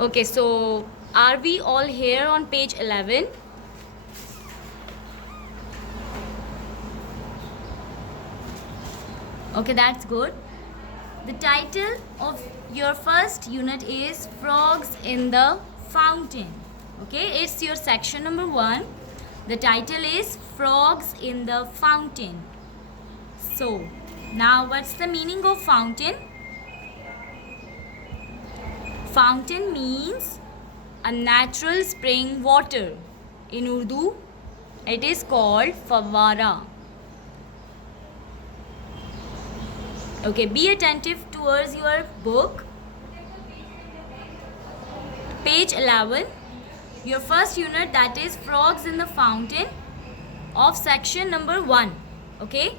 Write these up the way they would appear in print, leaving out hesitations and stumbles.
Okay, so are we all here on page 11? Okay, that's good. The title of your first unit is Frogs in the Fountain. Okay, it's your section number 1. The title is Frogs in the Fountain. So, now what's the meaning of fountain? Fountain means a natural spring water. In Urdu, it is called fawwara. Okay, be attentive towards your book. Page 11, your first unit, that is Frogs in the Fountain of section number 1. Okay?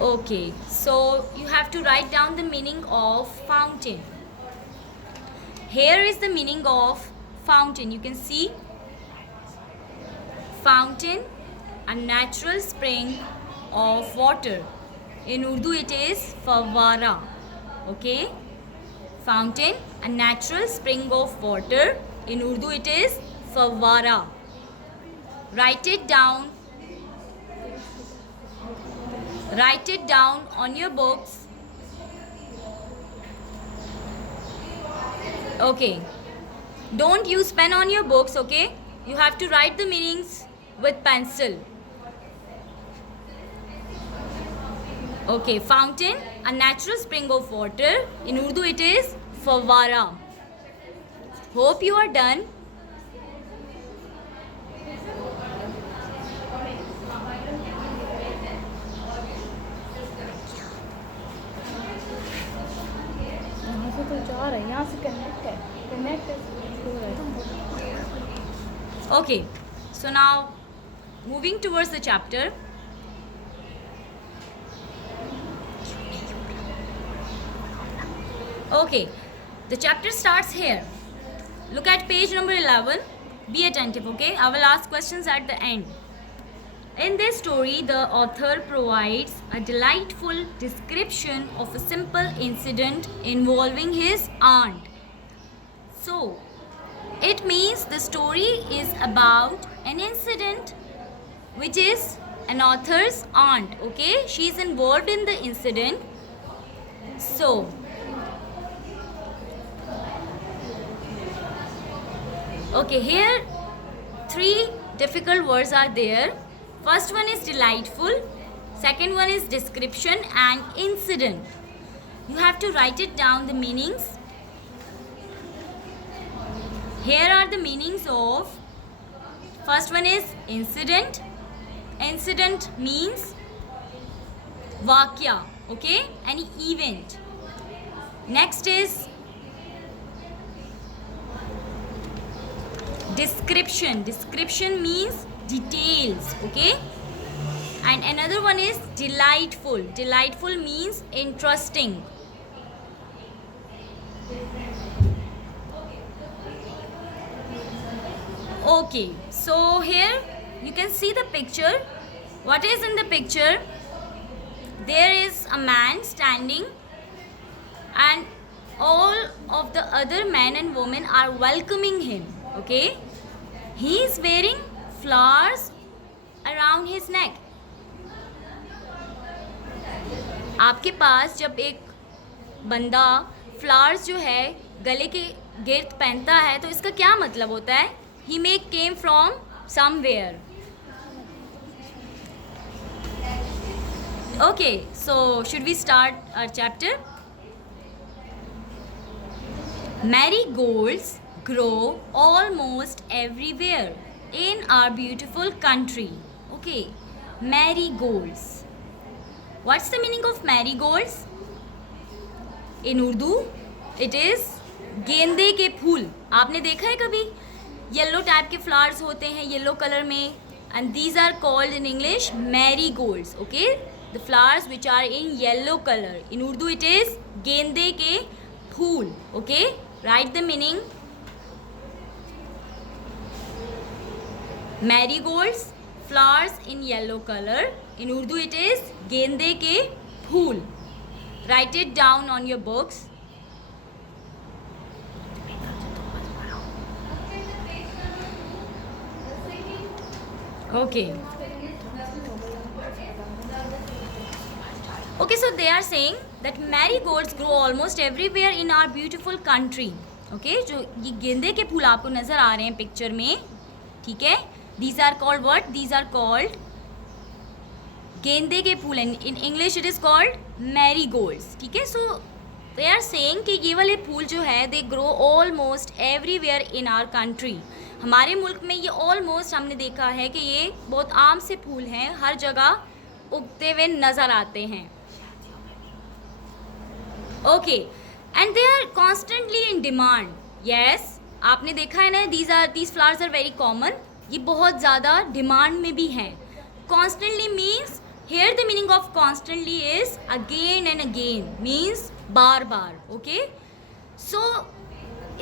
Okay, so you have to write down the meaning of fountain. Here is the meaning of fountain. You can see fountain, a natural spring of water. In Urdu it is fawwara. Okay? Fountain, a natural spring of water. In Urdu it is fawwara. Write it down. Write it down on your books. Okay. Don't use pen on your books, okay? You have to write the meanings with pencil. Okay, fountain, a natural spring of water. In Urdu it is fawwara. Hope you are done. Okay, so now moving towards the chapter. Okay, the chapter starts here. Look at page number 11. Be attentive, okay? I will ask questions at the end. In this story, the author provides a delightful description of a simple incident involving his aunt. So, it means the story is about an incident which is an author's aunt, okay? She is involved in the incident. So, okay, here 3 difficult words are there. First one is delightful, second one is description and incident. You have to write it down, the meanings. Here are the meanings of, first one is incident. Incident means vakya, okay, any event. Next is description. Description means details, okay. And another one is delightful. Delightful means interesting. Okay, so here you can see the picture. What is in the picture? There is a man standing and all of the other men and women are welcoming him, okay. He is wearing flowers around his neck. आपके पास जब एक बंदा flowers जो है गले के गिर्द पहनता है तो इसका क्या मतलब होता है? He may came from somewhere. Okay, so should we start our chapter? Marigolds grow almost everywhere in our beautiful country. Okay, marigolds. What's the meaning of marigolds? In Urdu, it is गेंदे के फूल. आपने देखा है कभी? Yellow type के flowers होते हैं yellow colour में, and these are called in English marigolds. Okay, the flowers which are in yellow color. In Urdu, it is गेंदे के फूल. Okay, write the meaning. Marigolds, flowers in yellow color. In Urdu it is गेंदे के फूल. Write it down on your books. Okay. Okay, so they are saying that marigolds grow almost everywhere in our beautiful country. Okay, जो ये गेंदे के फूल आपको नज़र आ रहे हैं पिक्चर में, ठीक है, these are called what? These are called गेंदे के फूल. in English it is called marigolds. ठीक है, so they are saying कि ये वाले फूल जो है they grow almost everywhere in our country. हमारे मुल्क में ये ऑलमोस्ट हमने देखा है कि ये बहुत आम से फूल हैं, हर जगह उगते हुए नज़र आते हैं. Okay, and they are constantly in demand. Yes, आपने देखा है ना, these flowers are very common. ये बहुत ज़्यादा डिमांड में भी हैं. Constantly means, here the meaning of constantly is again and again, means बार बार. ओके, सो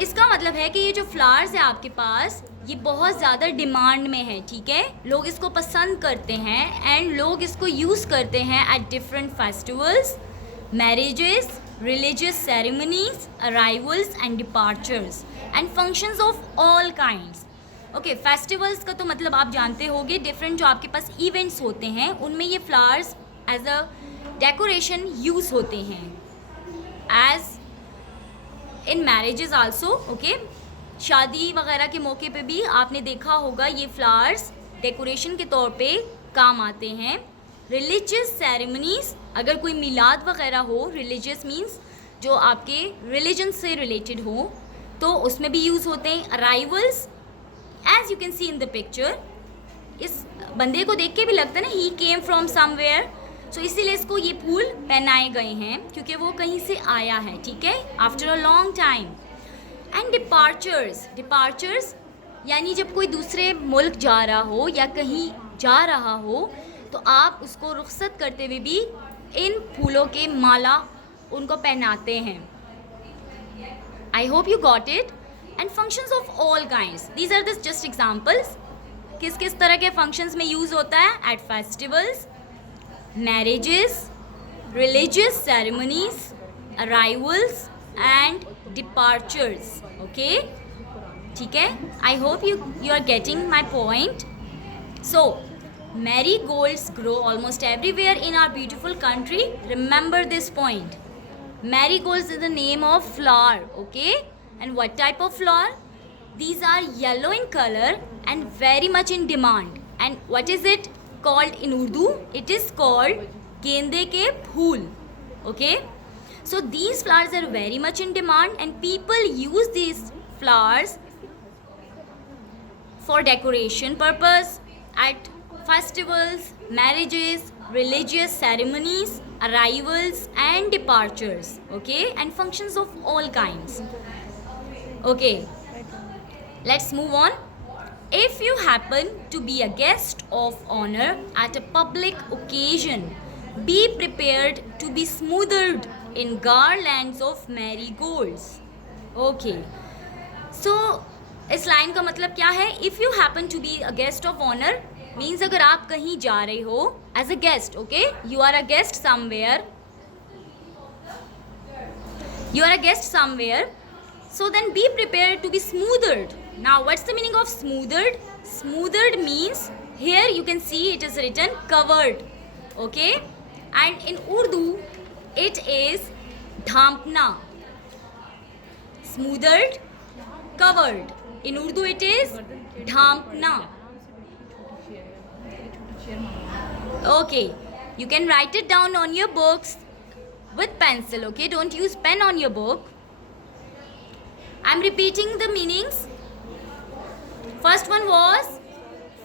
इसका मतलब है कि ये जो फ्लावर्स है आपके पास, ये बहुत ज़्यादा डिमांड में है. ठीक है, लोग इसको पसंद करते हैं एंड लोग इसको यूज़ करते हैं at different festivals, marriages, religious ceremonies, arrivals and departures and functions of all kinds. Okay, festivals का तो मतलब आप जानते होंगे, डिफरेंट जो आपके पास इवेंट्स होते हैं उनमें ये flowers as a decoration use होते हैं, as in marriages also. Okay, शादी वगैरह के मौके पे भी आपने देखा होगा ये फ्लावर्स डेकोरेशन के तौर पे काम आते हैं. रिलीजियस सेरेमनीज, अगर कोई मिलाद वगैरह हो, रिलीजियस मीन्स जो आपके रिलीजन से रिलेटेड हो, तो उसमें भी यूज़ होते हैं. Arrivals, as you can see in the picture, इस बंदे को देख के भी लगता है ना ही केम फ्रॉम समवेयर, सो इसीलिए इसको ये फूल पहनाए गए हैं क्योंकि वो कहीं से आया है. ठीक है, after a long time. And departures यानी जब कोई दूसरे मुल्क जा रहा हो या कहीं जा रहा हो तो आप उसको रुखसत करते हुए भी इन फूलों के माला उनको पहनाते हैं. I hope you got it. And functions of all kinds, these are this just examples. किस किस तरह के फंक्शंस में यूज़ होता है? At festivals, marriages, religious ceremonies, arrivals and departures. Okay, ठीक है, I hope you are getting my point. So marigolds grow almost everywhere in our beautiful country. Remember this point. Marigolds is the name of flower. Okay, and what type of flower? These are yellow in color and very much in demand. And what is it called in Urdu? It is called gende ke phool. Okay, so these flowers are very much in demand and people use these flowers for decoration purpose at festivals, marriages, religious ceremonies, arrivals and departures. Okay, and functions of all kinds. Okay, let's move on. If you happen to be a guest of honor at a public occasion, be prepared to be smothered in garlands of marigolds. Okay, so इस line का मतलब क्या है? If you happen to be a guest of honor means अगर आप कहीं जा रहे हो as a guest. Okay, you are a guest somewhere, so then be prepared to be smothered. Now what's the meaning of smothered? Smothered means, here you can see it is written covered. Okay, and in Urdu it is dhampna. Smothered, covered. In Urdu it is dhampna. Okay, you can write it down on your books with pencil. Okay, don't use pen on your book. I'm repeating the meanings. First one was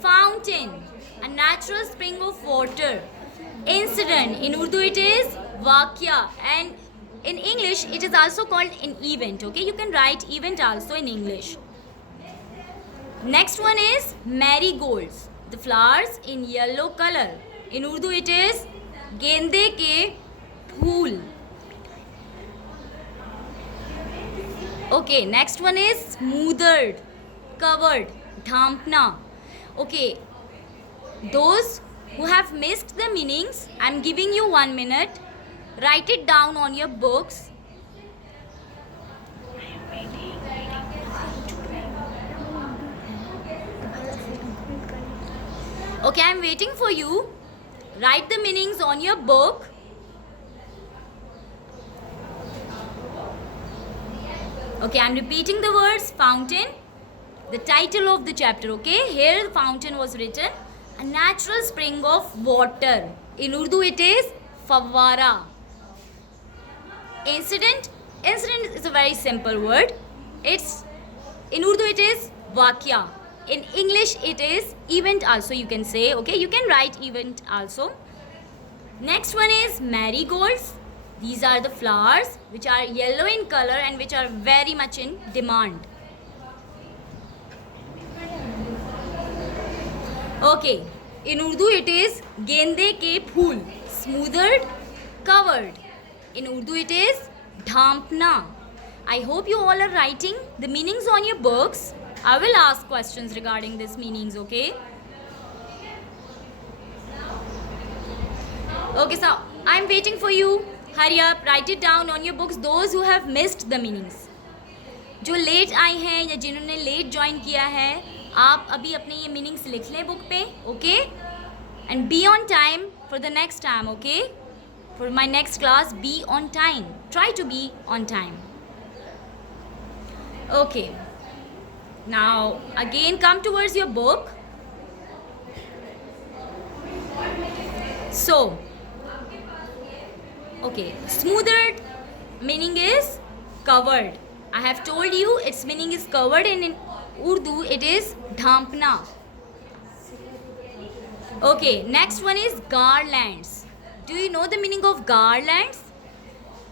fountain, a natural spring of water. Incident, in Urdu it is vakya, and in English it is also called an event. Okay, you can write event also in English. Next one is marigolds, the flowers in yellow color. In Urdu it is गेंदे के फूल. Okay, next one is smothered, covered, dhampna. Okay, those who have missed the meanings, I'm giving you 1 minute Write it down on your books. Okay, I'm waiting for you. Write the meanings on your book. Okay, I'm repeating the words fountain, the title of the chapter. Okay, here fountain was written, a natural spring of water. In Urdu it is fawwara. Incident is a very simple word. It's in Urdu it is vakya. In English it is event also, you can say. Okay, you can write event also. Next one is marigolds. These are the flowers which are yellow in color and which are very much in demand. Okay, in Urdu it is gende ke phool, smoothed, covered. In Urdu it is dhampna. I hope you all are writing the meanings on your books. I will ask questions regarding these meanings, okay? Okay, so I'm waiting for you. Hurry up, write it down on your books, those who have missed the meanings. जो late आए हैं या जिन्होंने late join किया है, आप अभी अपने ये मीनिंग्स लिख लें बुक पे, okay? And be on time for the next time, okay? For my next class, be on time. Try to be on time. Okay. Now again come towards your book. So, okay, smoothed meaning is covered. I have told you its meaning is covered, and in Urdu it is dhampna. Okay, next one is garlands. Do you know the meaning of garlands?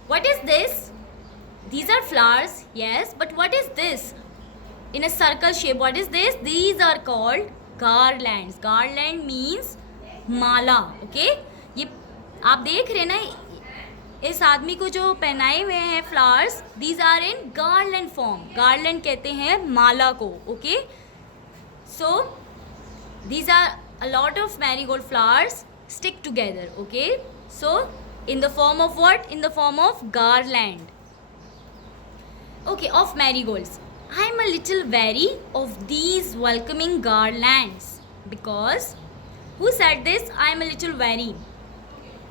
What is this? These are flowers, yes, but what is this? In a circle shape, what is this? These are called garlands. Garland means Mala, okay? ये आप देख रहे हैं ना, इस आदमी को जो पहनाए हुए हैं flowers, these are in garland form. Garland कहते हैं माला को, okay? So these are a lot of marigold flowers stick together, okay? So in the form of what? In the form of garland. Okay, of marigolds. I am a little wary of these welcoming garlands. Because, who said this? I am a little wary.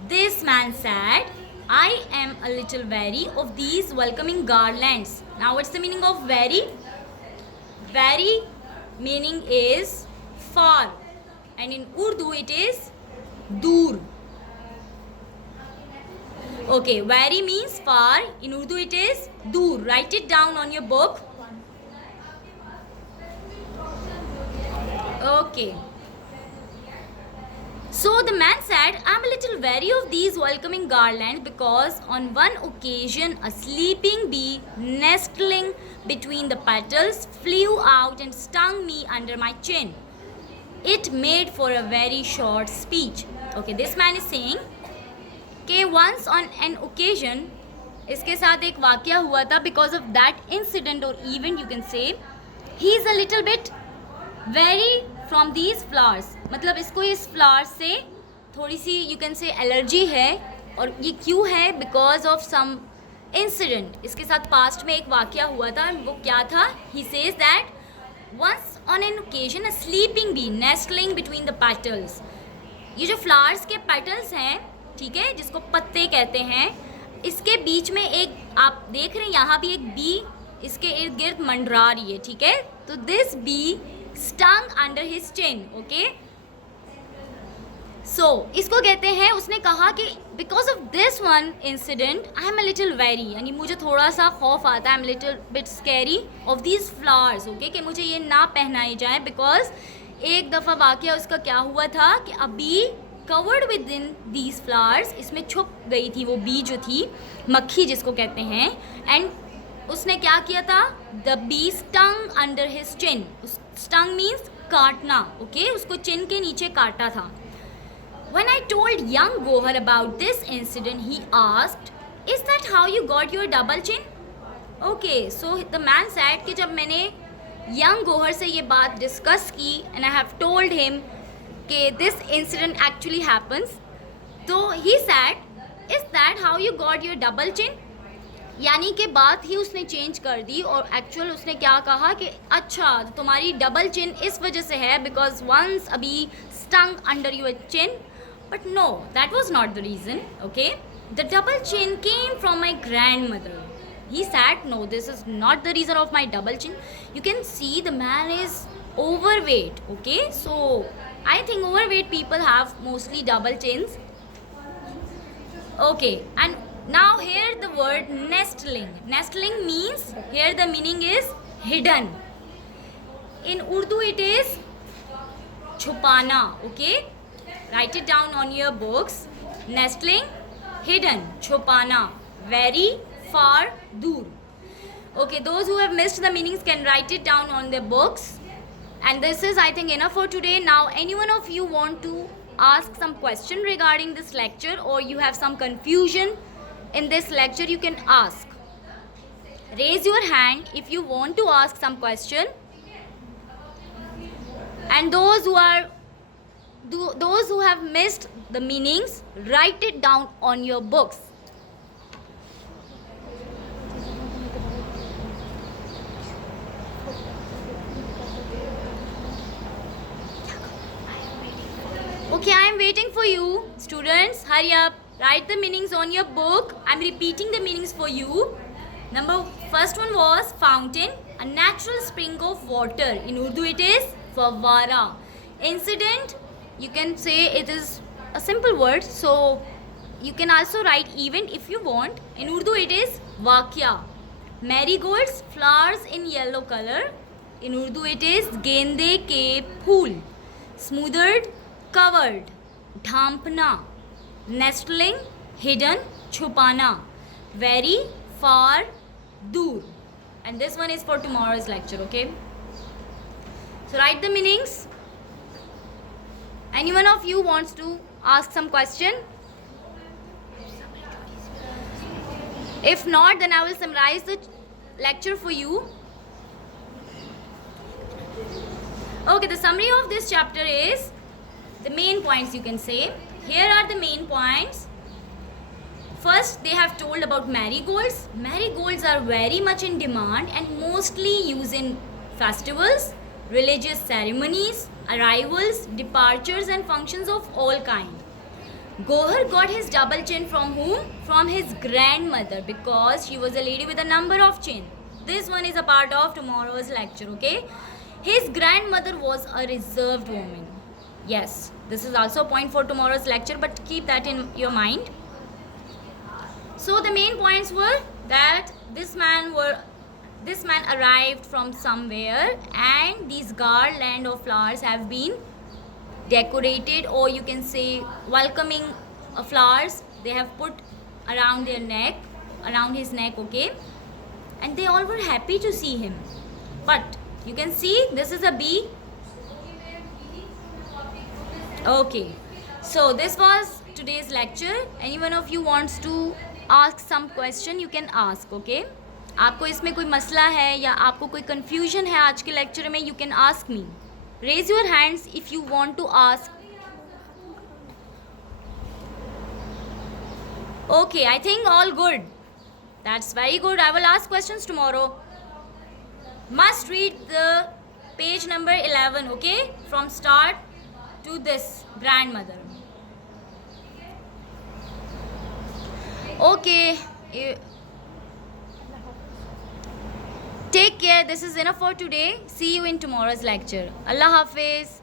This man said, I am a little wary of these welcoming garlands. Now, what's the meaning of wary? Wary meaning is far. And in Urdu it is dur. Okay, wary means far. In Urdu it is dur. Write it down on your book. Okay. So the man said, I'm a little wary of these welcoming garlands because on one occasion a sleeping bee nestling between the petals flew out and stung me under my chin. It made for a very short speech. Okay, this man is saying कि once on an occasion इसके साथ एक वाक़या हुआ था, because of that incident or event you can say, he is a little bit wary from these flowers. मतलब इसको इस flowers से थोड़ी सी you can say allergy है. और ये क्यों है? Because of some incident. इसके साथ past में एक वाक़या हुआ था, वो क्या था? He says that once on an occasion a sleeping bee nestling between the petals. ये जो flowers के petals हैं, ठीक है, जिसको पत्ते कहते हैं, इसके बीच में एक आप देख रहे हैं यहाँ भी एक बी इसके इर्द गिर्द मंडरा रही है, ठीक है? तो this bee stung under his chin, okay? So इसको कहते हैं, उसने कहा कि because of this one incident I am a little very, यानी मुझे थोड़ा सा खौफ आता है, I am little bit scary of these flowers, okay? कि मुझे ये ना पहनाए जाए, बिकॉज एक दफ़ा वाक़या उसका क्या हुआ था कि अभी covered with in these flowers, इसमें छुप गई थी वो बी जो थी, मक्खी जिसको कहते हैं, एंड उसने क्या किया था? The bee stung under his chin. Stung means काटना, ओके? उसको चिन के नीचे काटा था. When I told young Gohar about this incident, he asked, "Is that how you got your double chin?" Okay, so the man said कि जब मैंने young Gohar से ये बात डिस्कस की and I have told him कि this incident actually happens, तो he said is that how you got your double chin? यानी कि बात ही उसने चेंज कर दी और एक्चुअल उसने क्या कहा कि अच्छा तुम्हारी डबल चिन इस वजह से है because once a bee stung under your chin, but no, that was not the reason. Okay, the double chin came from my grandmother. He said, no, this is not the reason of my double chin. You can see the man is overweight. Okay, so I think overweight people have mostly double chins. Okay, and now here the word nestling. Nestling means, here the meaning is hidden. In Urdu it is छुपाना. Okay, write it down on your books. Nestling, hidden, छुपाना, very far, dur. Okay, those who have missed the meanings can write it down on their books. And this is, I think, enough for today. Now, anyone of you want to ask some question regarding this lecture, or you have some confusion in this lecture, you can ask. Raise your hand if you want to ask some question. And those who have missed the meanings, write it down on your books. Okay, I am waiting for you. Students, hurry up. Write the meanings on your book. I am repeating the meanings for you. First one was fountain, a natural spring of water. In Urdu it is fawwara. Incident, you can say it is a simple word, so you can also write event if you want. In Urdu it is waqia. Marigolds, flowers in yellow color. In Urdu it is gende ke phool. Smothered, covered, ढांपना, nestling, hidden, छुपाना, very far, दूर. And this one is for tomorrow's lecture. Okay, so write the meanings. Anyone of you wants to ask some question? If not, then I will summarize the lecture for you. Okay, the summary of this chapter is the main points, you can say. Here are the main points. First, they have told about marigolds. Marigolds are very much in demand and mostly used in festivals, religious ceremonies, arrivals, departures and functions of all kind. Gohar got his double chin from whom? From his grandmother, because she was a lady with a number of chin. This one is a part of tomorrow's lecture. Okay, his grandmother was a reserved woman. Yes, this is also a point for tomorrow's lecture, but keep that in your mind. So the main points were that this man arrived from somewhere, and these garland of flowers have been decorated, or you can say welcoming flowers they have put around their neck, around his neck. Okay, and they all were happy to see him. But you can see this is a bee. Okay, so this was today's lecture. Anyone of you wants to ask some question, you can ask. Okay, आपको इसमें कोई मसला है या आपको कोई confusion है आज के lecture में, you can ask me. Raise your hands if you want to ask. Okay, I think all good. That's very good. I will ask questions tomorrow. Must read the page number 11. Okay, from start to this grandmother. Okay, take care. This is enough for today. See you in tomorrow's lecture. Allah Hafiz.